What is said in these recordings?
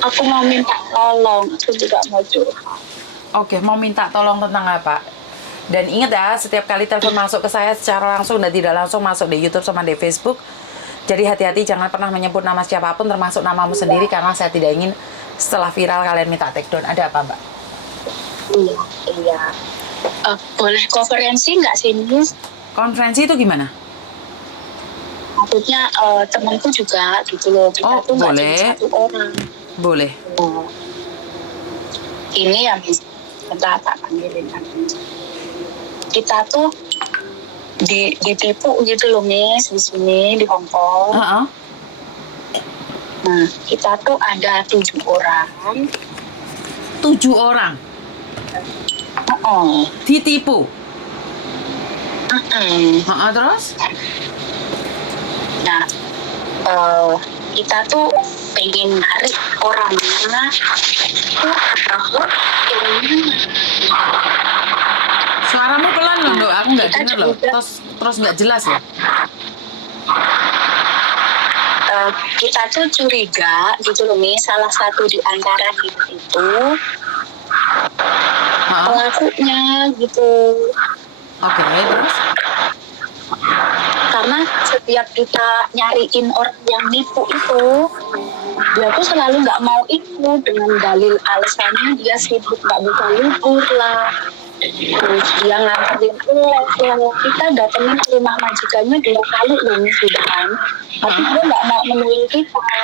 Aku mau minta tolong, aku juga mau curhat. Oke, mau minta tolong tentang apa? Dan ingat ya, setiap kali telepon masuk ke saya secara langsung dan tidak langsung masuk di YouTube sama di Facebook. Jadi hati-hati, jangan pernah menyebut nama siapapun termasuk namamu sendiri karena saya tidak ingin setelah viral kalian minta take down. Ada apa, Mbak? Iya, iya. Boleh konferensi nggak sih, Miss? Konferensi itu gimana? Maksudnya temanku juga gitu loh. Kita Oh, tuh nggak cuma boleh. satu orang. Boleh. Oh, ini ya, Miss. Bentar, tak panggilin kan. Kita tuh ditipu gitu loh, Miss, di sini di Hong Kong. Heeh. Nah, kita tuh ada 7 orang. 7 orang Oh, ditipu. mm-mm. Heeh, terus? Nah, kita tuh pengen narik orangnya tuh bahwa ini Suaramu pelan loh, Dok. Aku nggak kita dengar loh. juga Terus nggak jelas ya? kita tuh curiga gitu loh nih, salah satu di antara kita itu Heeh. pelakunya gitu. Oke, terus? Karena setiap kita nyariin orang yang nipu itu, dia tuh selalu nggak mau ikut dengan dalil alasannya dia sibuk nggak bisa libur lah. Terus dia nganterin kita datengin ke rumah majikannya 2 kali loh sudah kan, tapi dia nggak mau nemuin kita.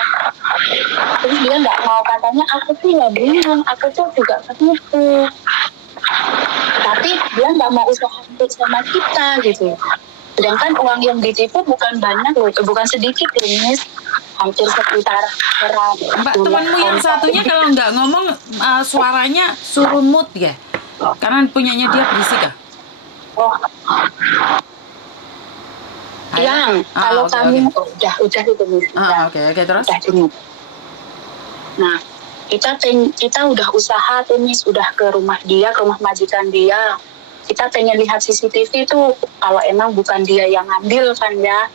Terus dia nggak mau, katanya aku tuh ya bingung, aku tuh juga ketipu, tapi dia nggak mau usaha sama kita gitu. Sedangkan uang yang ditipu bukan banyak loh, bukan sedikit loh, Miss. Hampir sekitar Mbak, temanmu yang satunya kalau nggak ngomong suaranya suruh mute ya? Karena punyanya dia berisik ya? Oh, yang kalau oke, kami oke. udah itu Miss. Oke, terus? Udah dengar. Nah, kita udah usaha tuh Miss, udah ke rumah dia, ke rumah majikan dia. Kita pengen lihat CCTV tuh, kalau emang bukan dia yang ngambil kan ya.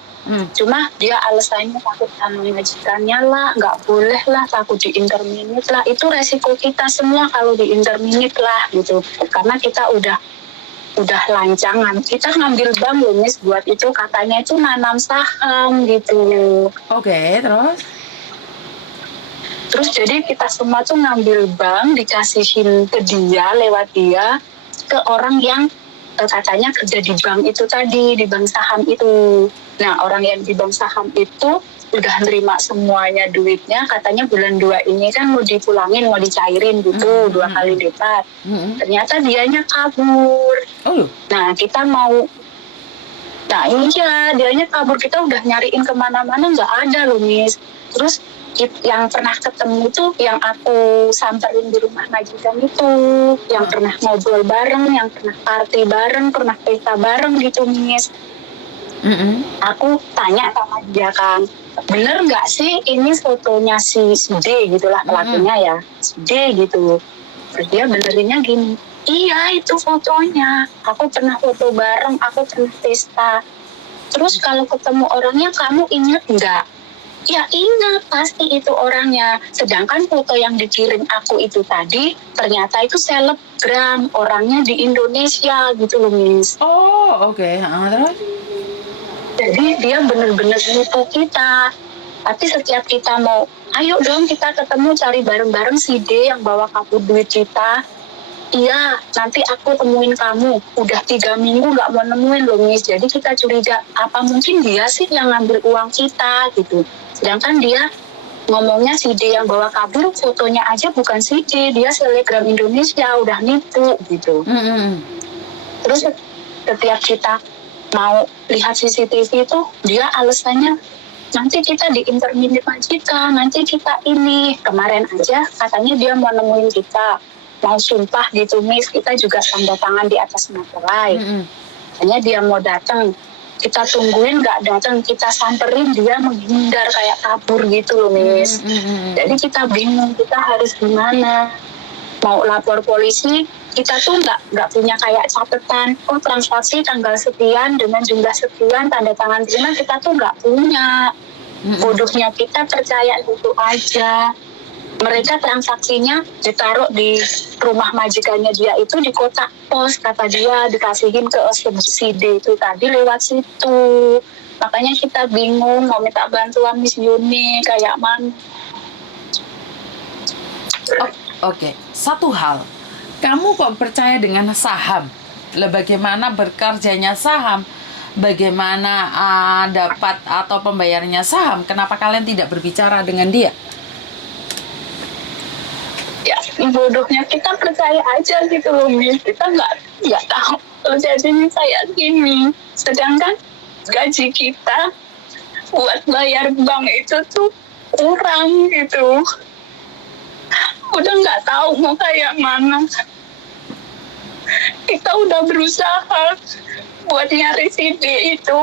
Cuma dia alasannya takut sama majikannya lah, nggak boleh lah, takut di interminate lah. Itu resiko kita semua kalau di interminate lah gitu. Karena kita udah lancangan. Kita ngambil bank loh Miss, buat itu katanya itu nanam saham gitu. Oke, terus? Terus jadi kita semua tuh ngambil bank, dikasihin ke dia, lewat dia, ke orang yang katanya kerja di bank itu tadi, di bank saham itu. Nah, orang yang di bank saham itu udah nerima semuanya duitnya, katanya bulan 2 ini kan mau dipulangin, mau dicairin gitu, 2 kali lipat. Ternyata dianya kabur. Nah, kita mau, nah iya, dianya kabur, kita udah nyariin kemana-mana, nggak ada loh Miss. Terus yang pernah ketemu tuh yang aku samperin di rumah majikan itu, yang pernah ngobrol bareng, yang pernah party bareng, pernah pesta bareng gitu Miss. Aku tanya sama dia kan, bener nggak sih ini fotonya si D gitulah pelakunya ya, si D gitu. Terus dia benerinnya gini, iya itu fotonya, aku pernah foto bareng, aku pernah pesta. Terus kalau ketemu orangnya kamu ingat nggak? Ya ingat, pasti itu orangnya. Sedangkan foto yang dikirim aku itu tadi ternyata itu selebgram, orangnya di Indonesia gitu loh Miss. Oh, oke. Terus? Jadi dia bener-bener nipu kita. Tapi setiap kita mau, ayo dong kita ketemu cari bareng-bareng si D yang bawa kabur duit kita. Iya, nanti aku temuin kamu. Udah 3 minggu nggak mau nemuin loh Miss. Jadi kita curiga, apa mungkin dia sih yang ngambil uang kita gitu. Sedangkan dia ngomongnya si D yang bawa kabur, fotonya aja bukan si D, dia selebgram Indonesia, udah nipu gitu. Terus setiap kita mau lihat CCTV itu, dia alasannya nanti kita di interminate majikan, nanti kita ini. Kemarin aja katanya dia mau nemuin kita, mau sumpah gitu Miss, kita juga tanda tangan di atas materai. Hanya dia mau datang, kita tungguin nggak datang, kita samperin dia menghindar kayak kabur gitu loh Miss. Jadi kita bingung, kita harus gimana? Mau lapor polisi, kita tuh nggak punya kayak catatan, oh transaksi tanggal sekian dengan jumlah sekian, tanda tangan terima, kita tuh nggak punya. Bodohnya kita percaya gitu aja. mereka transaksinya ditaruh di rumah majikannya dia itu di kotak pos, kata dia dikasihin ke si D itu tadi lewat situ. Makanya kita bingung mau minta bantuan Miss Yuni kayak mana. Oke, satu hal, kamu kok percaya dengan saham? Lah bagaimana bekerjanya saham? Bagaimana dapat atau pembayarannya saham? Kenapa kalian tidak berbicara dengan dia? Ya bodohnya kita percaya aja gitu loh Miss. Kita nggak tahu jadinya kayak gini. Sedangkan gaji kita buat bayar bank itu tuh kurang gitu. Udah nggak tahu mau kayak mana. Kita udah berusaha buat nyari si D itu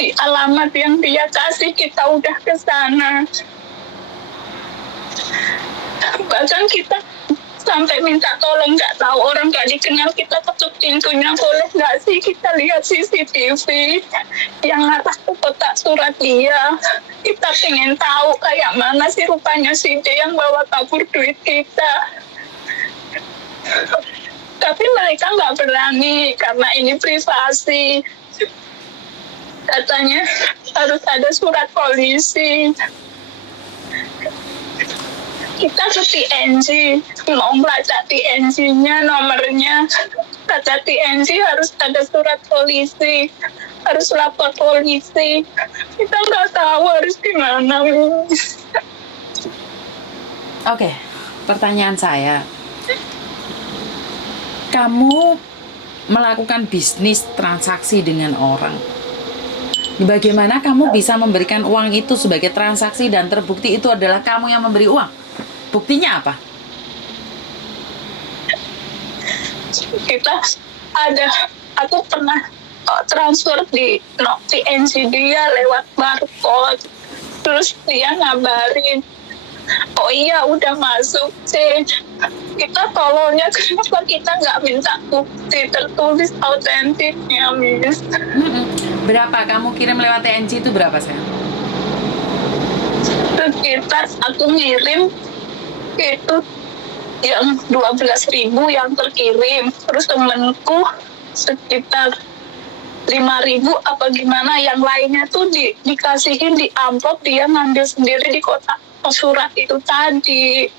di alamat yang dia kasih, kita udah ke sana. Bahkan kita sampai minta tolong, nggak tahu orang nggak dikenal, kita ketuk pintunya, boleh nggak sih kita lihat CCTV yang atas kotak surat dia. Kita pengen tahu kayak mana sih rupanya si D yang bawa kabur duit kita. Tapi mereka nggak berani karena ini privasi. Katanya harus ada surat polisi. Kita ke TNG, mau melacak TNG-nya, nomornya. Kata TNG harus ada surat polisi, harus lapor polisi. Kita nggak tahu harus gimana. Oke, pertanyaan saya. Kamu melakukan bisnis transaksi dengan orang. Bagaimana kamu bisa memberikan uang itu sebagai transaksi dan terbukti itu adalah kamu yang memberi uang? Buktinya apa? Aku pernah transfer di TNC dia lewat barcode. Terus dia ngabarin, oh iya udah masuk sih. Kita tolongnya kenapa kita nggak minta bukti tertulis autentiknya, Miss? Berapa kamu kirim lewat TNC itu berapa sayang? Sekitar aku ngirim itu yang 12.000 yang terkirim, terus temenku sekitar 5.000 apa gimana, yang lainnya tuh dikasihin di amplop, dia ngambil sendiri di kotak surat itu tadi.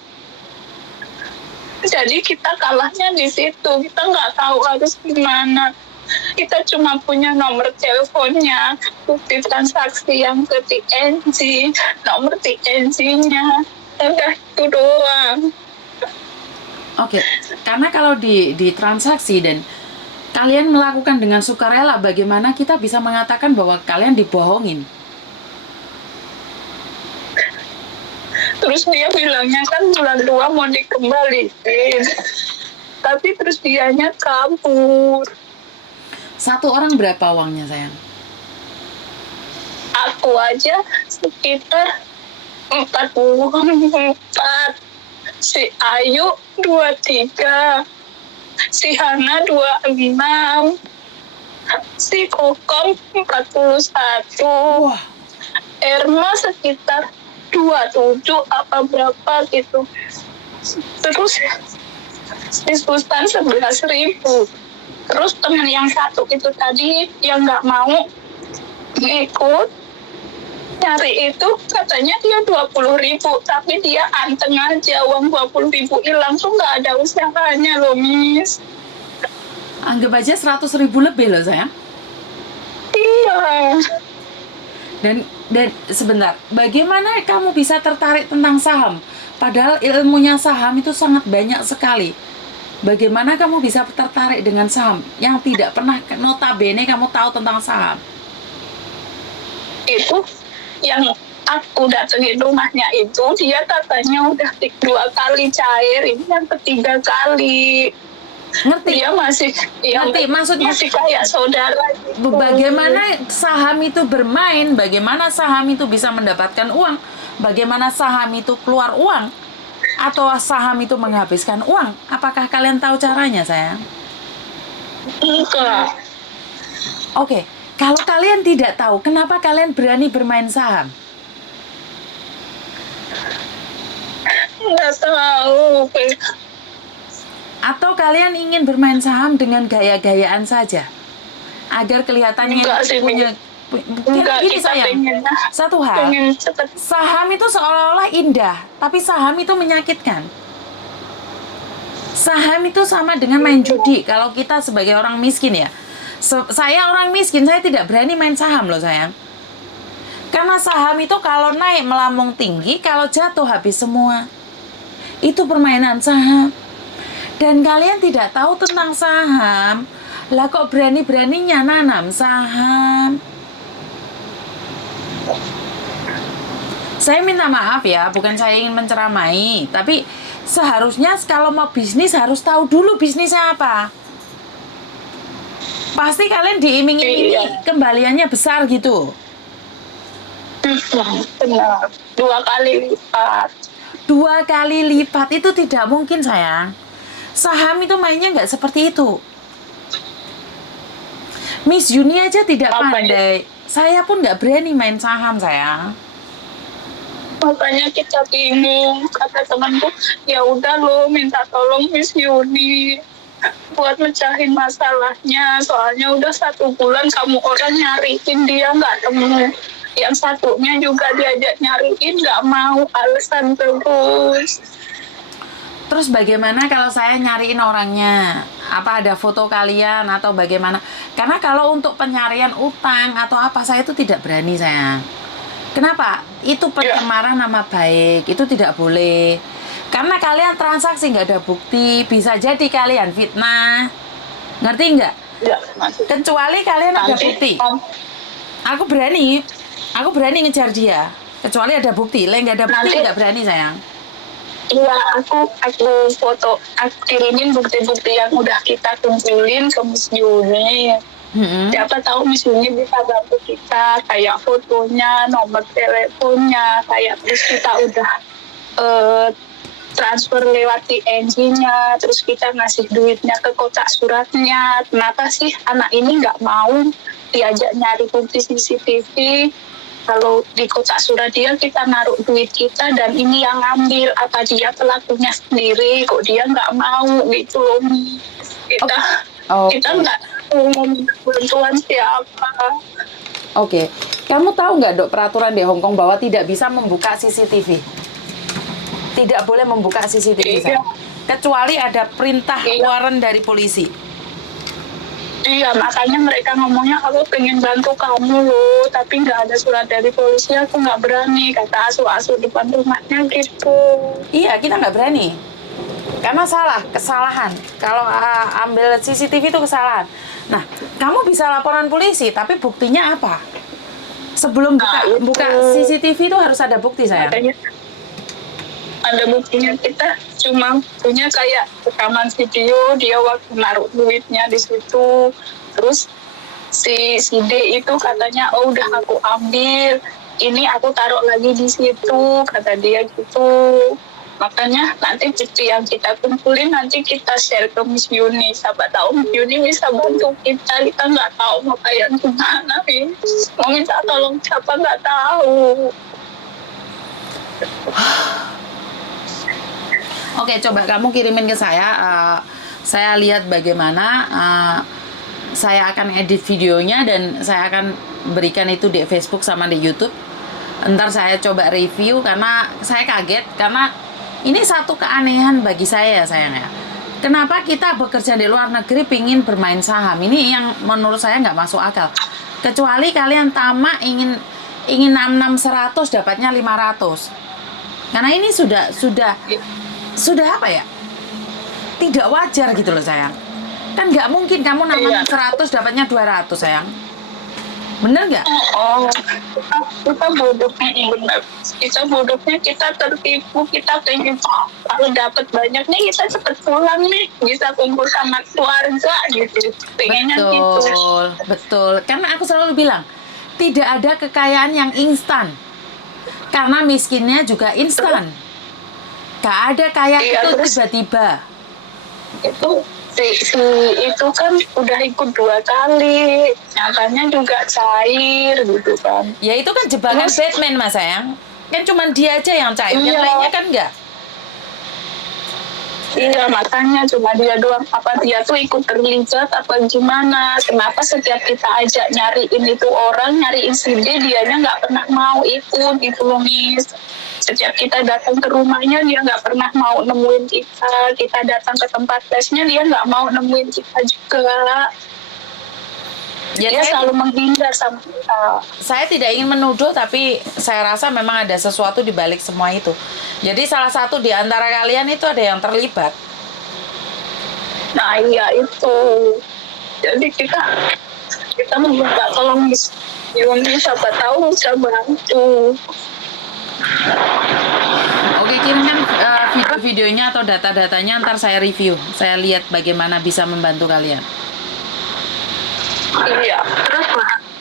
Jadi kita kalahnya di situ, kita nggak tahu harus gimana. Kita cuma punya nomor teleponnya, bukti transaksi yang ke TNG, nomor TNG-nya, udah itu doang. Oke, karena kalau di transaksi dan kalian melakukan dengan sukarela, bagaimana kita bisa mengatakan bahwa kalian dibohongin? Terus dia bilangnya kan bulan 2 mau dikembaliin, tapi terus dianya kabur. Satu orang berapa uangnya sayang? Aku aja sekitar 44, si Ayu 23, si Hana 26, si Kokom 41, Wah, Erma sekitar 27 apa berapa gitu. Terus si Susan 11.000. Terus teman yang satu itu tadi yang nggak mau ikut nyari itu, katanya dia 20.000, tapi dia anteng aja, uang 20.000 hilang tuh nggak ada usahanya loh, Miss. anggap aja 100.000 lebih loh sayang. Iya. Dan sebentar, bagaimana kamu bisa tertarik tentang saham? Padahal ilmunya saham itu sangat banyak sekali. Bagaimana kamu bisa tertarik dengan saham yang tidak pernah notabene kamu tahu tentang saham? Itu yang aku datengin rumahnya itu, dia katanya udah 2 kali cair, ini yang ketiga kali. Ngerti? Dia masih Maksudnya masih kayak saudara gitu. Bagaimana saham itu bermain? Bagaimana saham itu bisa mendapatkan uang? Bagaimana saham itu keluar uang? Atau saham itu menghabiskan uang? Apakah kalian tahu caranya, sayang? Enggak. Oke, kalau kalian tidak tahu, kenapa kalian berani bermain saham? nggak tahu. Atau kalian ingin bermain saham dengan gaya-gayaan saja? Agar kelihatannya Enggak sih, punya... enggak, Gini kita sayang, pengennya satu hal, pengen cepet. saham itu seolah-olah indah, tapi saham itu menyakitkan. Saham itu sama dengan main judi. Kalau kita sebagai orang miskin ya, saya orang miskin, saya tidak berani main saham loh sayang. Karena saham itu kalau naik melambung tinggi, kalau jatuh habis semua. Itu permainan saham. Dan kalian tidak tahu tentang saham, lah kok berani-beraninya nanam saham. Saya minta maaf ya, bukan saya ingin menceramai, tapi seharusnya kalau mau bisnis harus tahu dulu bisnisnya apa. Pasti kalian diiming-imingi kembaliannya besar gitu. Benar, 2 kali lipat. 2 kali lipat itu tidak mungkin sayang. Saham itu mainnya nggak seperti itu. Miss Yuni aja tidak pandai. Saya pun nggak berani main saham sayang. Makanya kita bingung, kata temanku, ya udah lo minta tolong Miss Yuni buat mecahin masalahnya, soalnya udah 1 bulan kamu orang nyariin dia nggak temu, yang satunya juga diajak nyariin nggak mau, alasan terus. Terus bagaimana kalau saya nyariin orangnya? Apa ada foto kalian atau bagaimana? Karena kalau untuk penyarian utang atau apa, saya itu tidak berani sayang. Kenapa? Itu pencemaran nama baik, itu tidak boleh. Karena kalian transaksi nggak ada bukti, bisa jadi kalian fitnah. Ngerti nggak? Ya, Kecuali kalian ada bukti. Aku berani ngejar dia. Kecuali ada bukti, nggak ada bukti nggak berani sayang. Iya, aku foto, aku kirimin bukti-bukti yang udah kita kumpulin ke Miss Yuni. Siapa tahu Miss Yuni bisa bantu kita, kayak fotonya, nomor teleponnya, kayak terus kita udah transfer lewat TNG-nya, terus kita ngasih duitnya ke kotak suratnya. Kenapa sih anak ini nggak mau diajak nyari bukti CCTV? Kalau di kotak surat dia kita naruh duit kita dan ini yang ngambil, apa dia pelakunya sendiri, kok dia nggak mau gitu loh. Kita nggak mau bantuan siapa. Oke. Kamu tahu nggak Dok peraturan di Hong Kong bahwa tidak bisa membuka CCTV? Tidak boleh membuka CCTV Iya. kecuali ada perintah warrant dari polisi. Iya, makanya mereka ngomongnya aku pengen bantu kamu loh, tapi nggak ada surat dari polisi, aku nggak berani, kata asuh-asuh depan rumahnya gitu. Iya, kita nggak berani. Karena kesalahan. Kalau ambil CCTV itu kesalahan. Nah, kamu bisa laporan polisi, tapi buktinya apa? Sebelum buka CCTV itu harus ada bukti, sayang. Makanya ada buktinya, kita cuma punya kayak rekaman video dia waktu naruh duitnya di situ, terus si D itu katanya oh udah aku ambil, ini aku taruh lagi di situ, kata dia gitu. Makanya nanti bukti yang kita kumpulin nanti kita share ke Miss Yuni, siapa tahu Miss Yuni bisa bantu kita nggak tahu mau kayak gimana, mau minta tolong siapa nggak tahu. Oke, coba kamu kirimin ke saya. Saya lihat bagaimana. Saya akan edit videonya dan saya akan berikan itu di Facebook sama di YouTube. Ntar saya coba review karena saya kaget. Karena ini satu keanehan bagi saya sayang ya. Kenapa kita bekerja di luar negeri pingin bermain saham? Ini yang menurut saya nggak masuk akal. Kecuali kalian tamak ingin 66 100 dapatnya 500. Karena ini sudah apa ya, tidak wajar gitu loh sayang. Kan nggak mungkin kamu namanya 100 dapatnya 200 sayang, bener nggak? Oh, kita bodohnya, benar. Kita bodohnya, kita tertipu, kita pengen kalau dapat banyak nih kita cepet pulang nih, bisa kumpul sama keluarga gitu. Pengennya gitu. Betul. Karena aku selalu bilang tidak ada kekayaan yang instan, karena miskinnya juga instan. Gak ada kayak Iya, itu terus tiba-tiba. Itu itu kan udah ikut 2 kali, nyatanya juga cair gitu kan. Ya itu kan jebakan Batman mas sayang. Kan cuman dia aja yang cair, yang Iya. lainnya kan enggak. Iya, makanya cuma dia doang. Apa dia tuh ikut terlibat apa gimana? Kenapa setiap kita ajak nyariin itu orang, nyariin si D, dianya nggak pernah mau ikut gitu loh, Miss. Setiap kita datang ke rumahnya, dia nggak pernah mau nemuin kita. Kita datang ke tempat tesnya, dia nggak mau nemuin kita juga. Ya, Dia saya, selalu menghindar sama kita. saya tidak ingin menuduh, tapi saya rasa memang ada sesuatu di balik semua itu. Jadi salah satu di antara kalian itu ada yang terlibat. Nah iya itu. Jadi kita meminta tolong Miss. Siapa tahu bisa bantu. Oke, kirimkan video-videonya atau data-datanya, ntar saya review. Saya lihat bagaimana bisa membantu kalian. Iya. Terus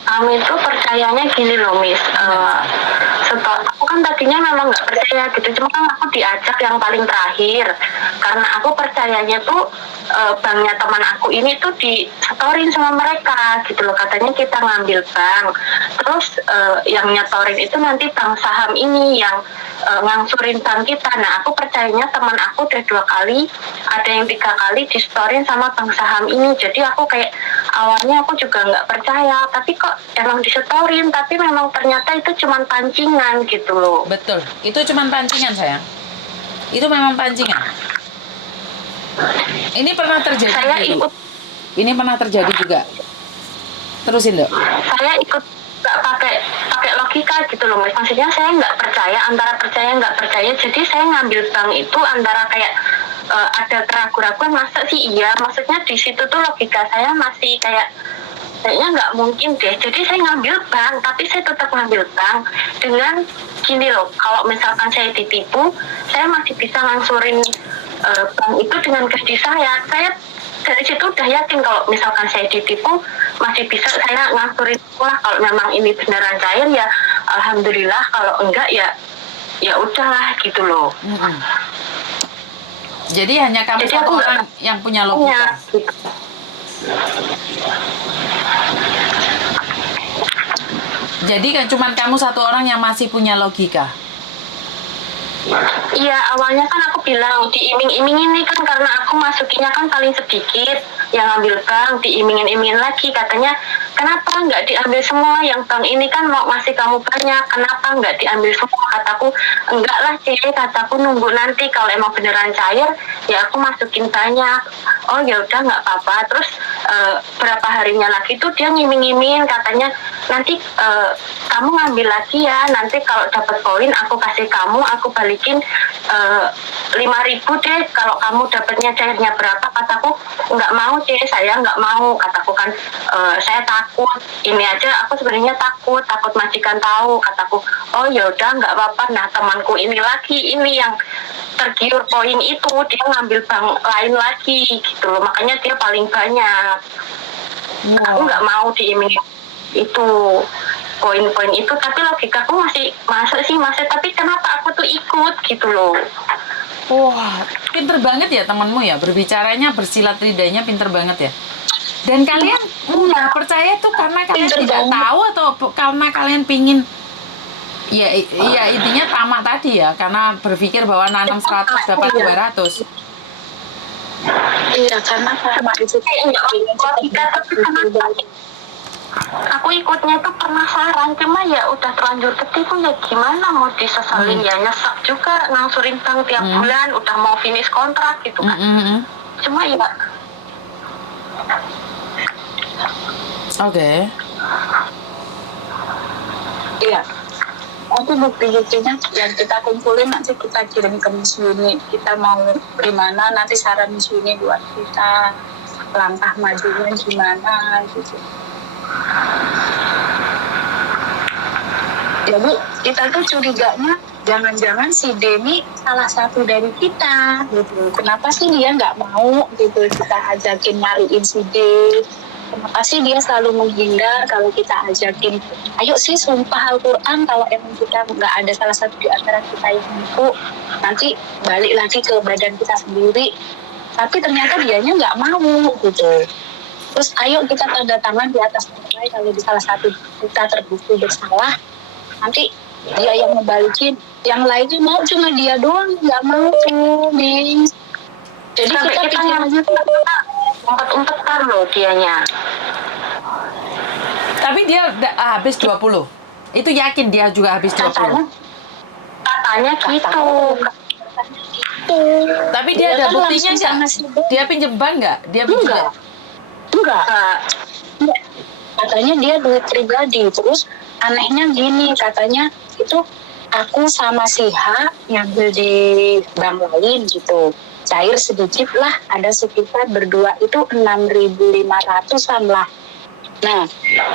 kami tuh percayanya gini loh, Miss. Aku kan tadinya memang nggak percaya gitu, cuma kan aku diajak yang paling terakhir karena aku percayanya tuh banknya teman aku ini tuh disetorin sama mereka gitu loh, katanya kita ngambil bank, terus yang nyetorin itu nanti bank saham ini yang ngangsurin bank kita. Nah, aku percayanya teman aku udah 2 kali, ada yang 3 kali disetorin sama bank saham ini. Jadi aku kayak awalnya aku juga nggak percaya, tapi kok emang disetorin, tapi memang ternyata itu cuma pancingan gitu loh. Betul, itu cuma pancingan sayang. Itu memang pancingan. Ini pernah terjadi. Saya ikut. Ini pernah terjadi juga. Terusin dok. Saya ikut nggak pakai logika gitu loh, Mas. Maksudnya saya nggak percaya, antara percaya nggak percaya. Jadi saya ngambil bank itu antara kayak ada keraguan-keraguan, masa sih iya. Maksudnya di situ tuh logika saya masih kayaknya nggak mungkin deh. Jadi saya ngambil bank, tapi saya tetap ngambil bank dengan gini loh, kalau misalkan saya ditipu, saya masih bisa ngangsurin bank itu dengan gaji saya. Saya dari situ udah yakin kalau misalkan saya ditipu, masih bisa saya ngangsurin sekolah. Kalau memang ini beneran cair ya alhamdulillah, kalau enggak ya udahlah gitu loh. Jadi hanya kamu Jadi satu aku orang yang punya logika. gitu. Jadi kan cuma kamu satu orang yang masih punya logika. Iya, awalnya kan aku bilang diiming-imingin nih kan, karena aku masukinnya kan paling sedikit, yang ambil bank diimingin-imingin lagi, katanya kenapa nggak diambil semua, yang bank ini kan mau ngasih kamu banyak, kenapa nggak diambil semua? Kataku enggak lah Cek, kataku nunggu nanti kalau emang beneran cair ya aku masukin banyak. Oh ya udah nggak apa-apa. Terus berapa harinya lagi tuh dia ngiming-ngimingin, katanya nanti kamu ngambil lagi ya, nanti kalau dapat poin aku kasih kamu, aku balikin 5.000 deh kalau kamu dapatnya cairnya berapa. Kataku nggak mau deh, saya nggak mau, kataku kan saya takut, ini aja aku sebenarnya takut majikan tahu, kataku. Oh ya udah nggak apa-apa. Nah temanku ini lagi, ini yang tergiur poin itu, dia ngambil bank lain lagi gitu loh, makanya dia paling banyak. Aku nggak mau diiming itu poin-poin itu, tapi logikaku masih tapi kenapa aku tuh ikut gitu loh. Wah, pinter banget ya temanmu ya, berbicaranya bersilat lidahnya pinter banget ya. Dan kalian nggak percaya tuh karena kalian Pinter tidak banget. tahu atau karena kalian pingin ya intinya tamak tadi ya, karena berpikir bahwa nanam 100 dapat 200. Iya, karena sama itu Logika, tapi kenapa aku ikutnya tuh penasaran, cuma ya udah terlanjur ketipu, ya gimana mau disesalin. Ya nyesek juga ngangsurin bank tiap bulan, udah mau finish kontrak gitu kan. Cuma ya Oke. iya. Aku bukti-buktinya yang kita kumpulin nanti kita kirim ke Miss Yuni. Kita mau gimana, nanti saran Miss Yuni buat kita langkah majunya gimana gitu. Jadi kita tuh curiganya jangan-jangan si Deni salah satu dari kita gitu. Kenapa sih dia nggak mau gitu kita ajakin nyariin si D? Kenapa sih dia selalu menghindar kalau kita ajakin, ayo sih sumpah Al-Quran kalau emang kita nggak ada salah satu di antara kita yang mampu, nanti balik lagi ke badan kita sendiri. Tapi ternyata dianya nggak mau gitu. Terus ayo kita tanda tangan di atas kertas kalau di salah satu kita terbukti bersalah, nanti dia yang ngebalikin, yang lainnya mau, cuma dia doang nggak mau tuh, Bing. Jadi Sampai kita kita pikirannya tuh umpet-umpetan loh dianya. Tapi dia habis 20. Itu yakin dia juga habis 20. Katanya gitu. Tapi dia ada kan buktinya langsung nggak? sama si B. Dia pinjem bank nggak? Dia pinjem Enggak. Enggak. Nah, Katanya dia duit pribadi. Terus anehnya gini, katanya itu aku sama si H ngambil di bank lain gitu. Cair sedikit lah, ada sekitar berdua itu 6.500-an lah. Nah,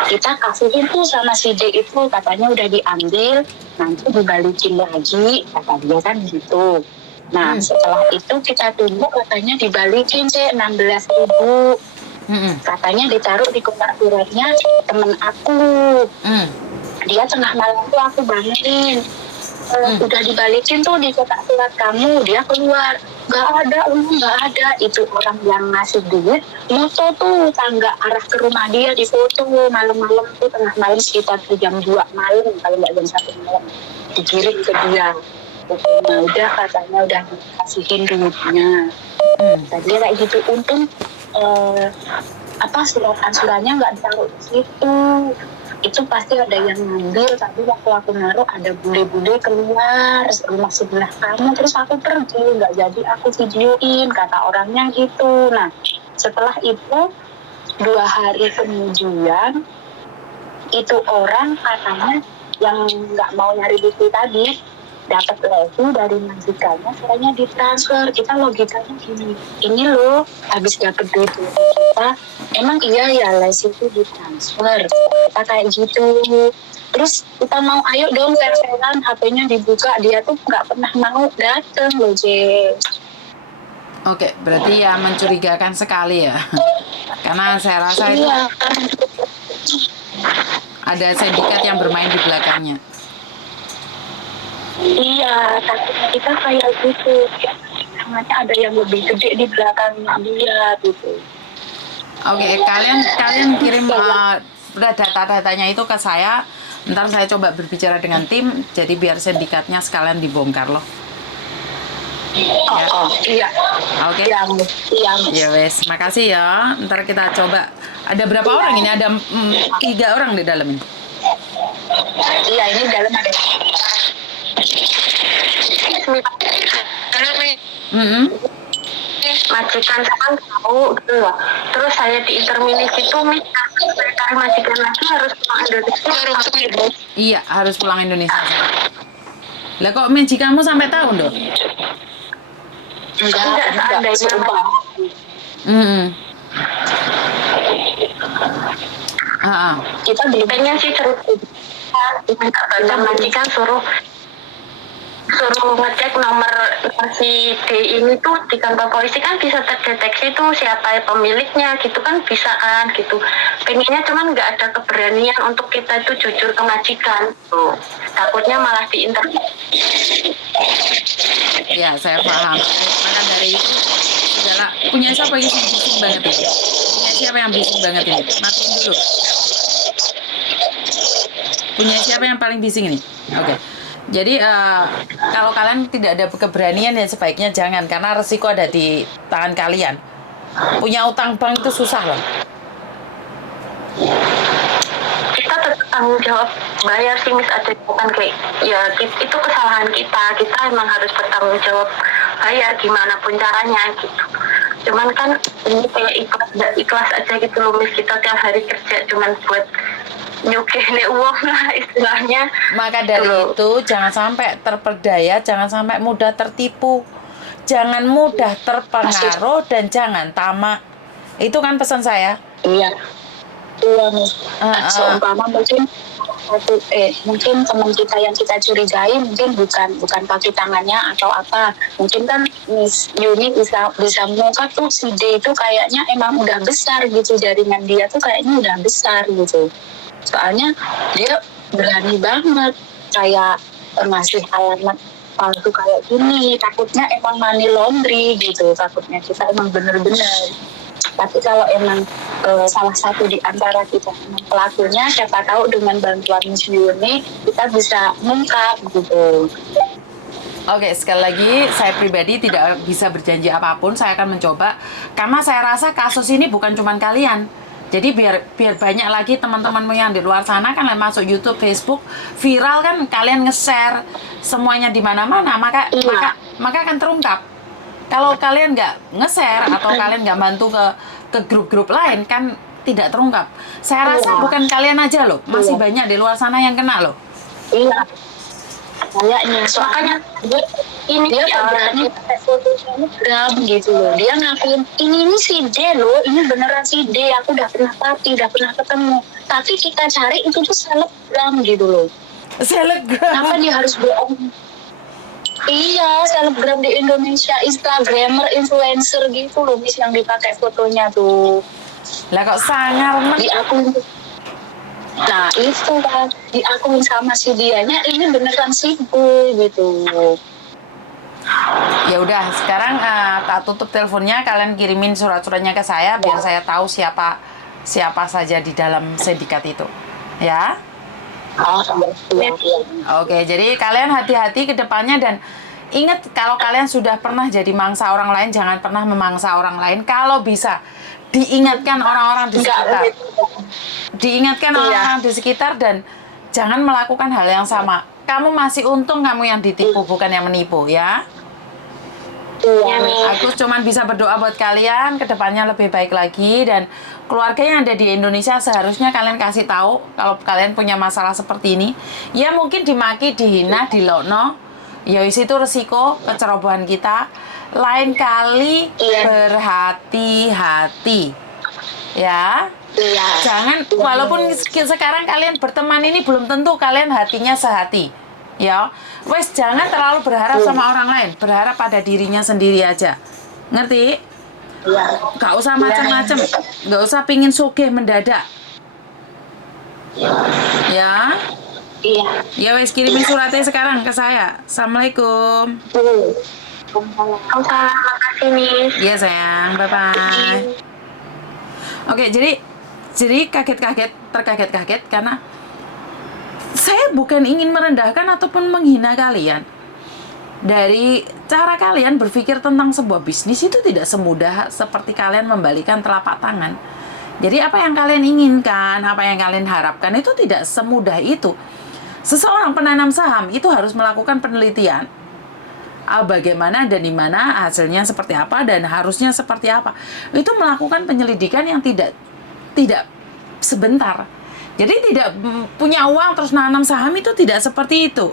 kita kasihin tuh sama si D itu, katanya udah diambil, nanti dibalikin lagi, kata dia kan gitu. Nah, setelah itu kita tunggu, katanya dibalikin sih 16.000. Katanya ditaruh di kotak suratnya temen aku. Dia tengah malam tuh aku bangunin. Udah dibalikin tuh di kotak surat kamu. Dia keluar, nggak ada. Itu orang yang ngasih duit moto tuh tangga arah ke rumah dia di foto malam-malam tuh, tengah malam sekitar jam 2 malam kalau nggak jam 1 malam dikirim ke dia. Nah, udah katanya udah dikasihin duitnya. Tadi kayak gitu, untung surat ansurannya nggak ditaruh di situ. Itu pasti ada yang ngambil, tapi waktu aku naruh ada bule-bule keluar rumah sebelah kamu, terus aku pergi, nggak jadi aku videoin, kata orangnya gitu. Nah, setelah itu 2 hari kemudian itu orang katanya yang nggak mau nyari bukti tadi dapat lagi dari majikannya, caranya ditransfer. Kita logikanya gini, ini loh habis dapat duit kita, emang iya ya les itu ditransfer, kita kayak gitu. Terus kita mau ayo dong tes-tesan, HP-nya dibuka, dia tuh nggak pernah mau dateng loh C. Oke, berarti ya mencurigakan sekali ya. Karena saya rasa itu Iya, ada sindikat yang bermain di belakangnya. iya, takutnya kita kayak gitu. Sangatnya ada yang lebih gede di belakangnya dia gitu. Oke, kalian kirim data-datanya itu ke saya. Ntar saya coba berbicara dengan tim, jadi biar sindikatnya sekalian dibongkar loh. Iya. Oke. Iya. Ya wes, makasih ya. Ntar kita coba. Ada berapa orang ini? Ada 3 orang di dalam ini. Iya, ini dalam ada. majikan saya tahu gitu loh. Terus saya di interminis itu minta cari majikan lagi harus pulang Indonesia. Iya, harus pulang Indonesia. Lah kok majikanmu sampai tahun dong? Enggak seandainya sumpah. Kita belum pengen sih terus minta bantuan majikan suruh ngecek nomor si D ini tuh di kantor polisi kan bisa terdeteksi tuh siapa pemiliknya gitu kan, bisa kan gitu. Pengennya cuman nggak ada keberanian untuk kita itu jujur ke majikan tuh, takutnya malah Ya, saya paham. Maka dari itu segala punya siapa yang bising banget ini? Punya siapa yang bising banget ini? Matiin dulu. Punya siapa yang paling bising ini? Oke. Jadi kalau kalian tidak ada keberanian ya sebaiknya jangan, karena resiko ada di tangan kalian. Punya utang bank itu susah loh. kita tetap tanggung jawab bayar sih Miss, ada bukan kayak ya itu kesalahan kita emang harus bertanggung jawab bayar gimana pun caranya gitu. Cuman kan ini kayak ikhlas aja gitu loh Miss, kita tiap hari kerja cuman buat nyugihne uang lah istilahnya. Maka dari itu jangan sampai terperdaya, jangan sampai mudah tertipu, jangan mudah terpengaruh, dan jangan tamak. Itu kan pesan saya. Iya nih. Seumpama mungkin teman kita yang kita curigai mungkin bukan kaki tangannya atau apa, mungkin kan Miss Yuni bisa mengungkap tuh si D itu kayaknya emang udah besar gitu, jaringan dia tuh kayaknya udah besar gitu. Soalnya dia berani banget kayak ngasih alamat palsu kayak gini, takutnya emang money laundry gitu, takutnya kita emang bener-bener. Tapi kalau emang salah satu di antara kita emang pelakunya, siapa tahu dengan bantuan Miss Yuni kita bisa mengungkap gitu. Oke, sekali lagi saya pribadi tidak bisa berjanji apapun. Saya akan mencoba karena saya rasa kasus ini bukan cuma kalian. Jadi biar banyak lagi teman-temanmu yang di luar sana kan masuk YouTube, Facebook, viral kan kalian nge-share semuanya di mana-mana, maka akan terungkap. Kalau kalian nggak nge-share atau kalian nggak bantu ke grup-grup lain kan tidak terungkap. Saya rasa bukan kalian aja loh, masih banyak di luar sana yang kena loh. Iya. Kayaknya soalnya dia berani pakai foto Instagram gitu loh. Dia ngakuin ini si D loh, ini beneran si D. Aku udah pernah party, udah pernah ketemu. Tapi kita cari itu tuh selebgram gitu loh. Selebgram. Kenapa dia harus bohong? Iya, selebgram di Indonesia, Instagramer, influencer gitu loh, Miss, yang dipakai fotonya tuh. Lah kok sangar men. Di akun. Nah itu kan diakuin sama si dianya ini beneran sibuk gitu. Ya udah, sekarang tak tutup teleponnya, kalian kirimin surat-suratnya ke saya biar saya tahu siapa saja di dalam sindikat itu. Ya. Oke, jadi kalian hati-hati ke depannya dan ingat kalau kalian sudah pernah jadi mangsa orang lain, jangan pernah memangsa orang lain. Kalau bisa diingatkan orang-orang di sekitar. Diingatkan orang-orang di sekitar dan jangan melakukan hal yang sama. Kamu masih untung kamu yang ditipu bukan yang menipu ya. Aku cuman bisa berdoa buat kalian kedepannya lebih baik lagi dan keluarga yang ada di Indonesia seharusnya kalian kasih tahu kalau kalian punya masalah seperti ini. Ya mungkin dimaki, dihina, dilokno. Ya itu resiko kecerobohan kita. Lain kali berhati-hati. Ya. Jangan walaupun sekarang kalian berteman ini belum tentu kalian hatinya sehati. Ya, wes jangan terlalu berharap sama orang lain, berharap pada dirinya sendiri aja. Ngerti? Gak usah macem-macem, gak usah pingin sugih mendadak. Ya? Ya wes kirimin suratnya sekarang ke saya. Assalamualaikum. Waalaikumsalam, makasih Miss. Iya sayang, bye-bye. Oke, jadi terkaget-kaget karena saya bukan ingin merendahkan ataupun menghina kalian. Dari cara kalian berpikir tentang sebuah bisnis itu tidak semudah seperti kalian membalikan telapak tangan. Jadi apa yang kalian inginkan, apa yang kalian harapkan itu tidak semudah itu. Seseorang penanam saham itu harus melakukan penelitian. Bagaimana dan di mana hasilnya seperti apa dan harusnya seperti apa. Itu melakukan penyelidikan yang tidak sebentar. Jadi tidak punya uang terus nanam saham itu tidak seperti itu.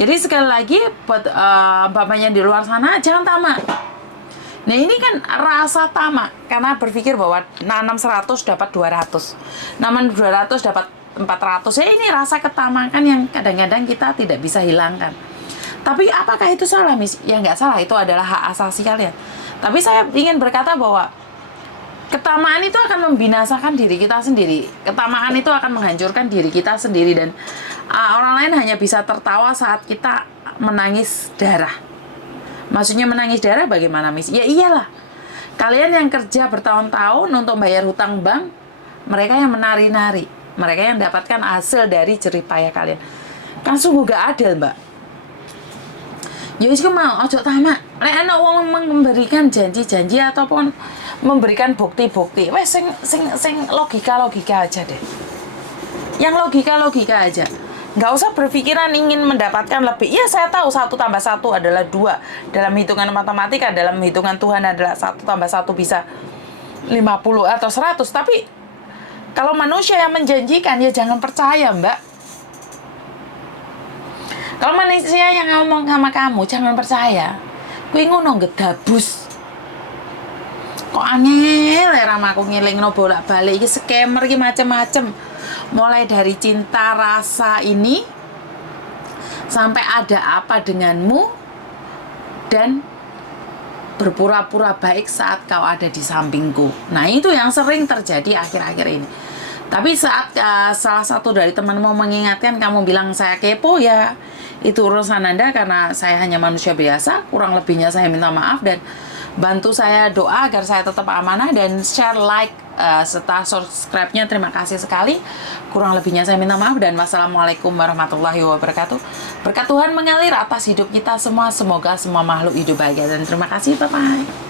Jadi sekali lagi buat bapaknya di luar sana jangan tamak. Nah ini kan rasa tamak karena berpikir bahwa nanam 100 dapat 200. Nanam 200 dapat 400. Ya ini rasa ketamakan yang kadang-kadang kita tidak bisa hilangkan. Tapi apakah itu salah, Miss? Ya nggak salah, itu adalah hak asasi kalian. Tapi saya ingin berkata bahwa ketamaan itu akan membinasakan diri kita sendiri. Ketamaan itu akan menghancurkan diri kita sendiri dan orang lain hanya bisa tertawa saat kita menangis darah. Maksudnya menangis darah bagaimana, Miss? Ya iyalah. Kalian yang kerja bertahun-tahun untuk bayar hutang bank, mereka yang menari-nari. Mereka yang dapatkan hasil dari jerih payah kalian. Kan sungguh gak adil, Mbak. Ya wis mau ojo tamak. Lek ana wong memberikan janji-janji ataupun memberikan bukti-bukti, wes sing logika aja deh. Yang logika aja. Nggak usah berpikiran ingin mendapatkan lebih. Ya saya tahu 1 tambah 1 adalah 2. Dalam hitungan matematika, dalam hitungan Tuhan adalah 1 tambah 1 bisa 50 atau 100. Tapi kalau manusia yang menjanjikan ya jangan percaya, Mbak. Kalau manusia yang ngomong sama kamu jangan percaya. Kuwi ngono gedabus. Kok angel ramaku ngelingno bolak-balik iki scammer iki macem-macem. Mulai dari cinta rasa ini sampai ada apa denganmu dan berpura-pura baik saat kau ada di sampingku. Nah, itu yang sering terjadi akhir-akhir ini. Tapi saat salah satu dari temanmu mengingatkan kamu bilang saya kepo, ya itu urusan Anda karena saya hanya manusia biasa. Kurang lebihnya saya minta maaf dan bantu saya doa agar saya tetap amanah dan share, like, serta subscribe-nya. Terima kasih sekali. Kurang lebihnya saya minta maaf dan wassalamualaikum warahmatullahi wabarakatuh. Berkat Tuhan mengalir atas hidup kita semua. Semoga semua makhluk hidup bahagia dan terima kasih. Bye-bye.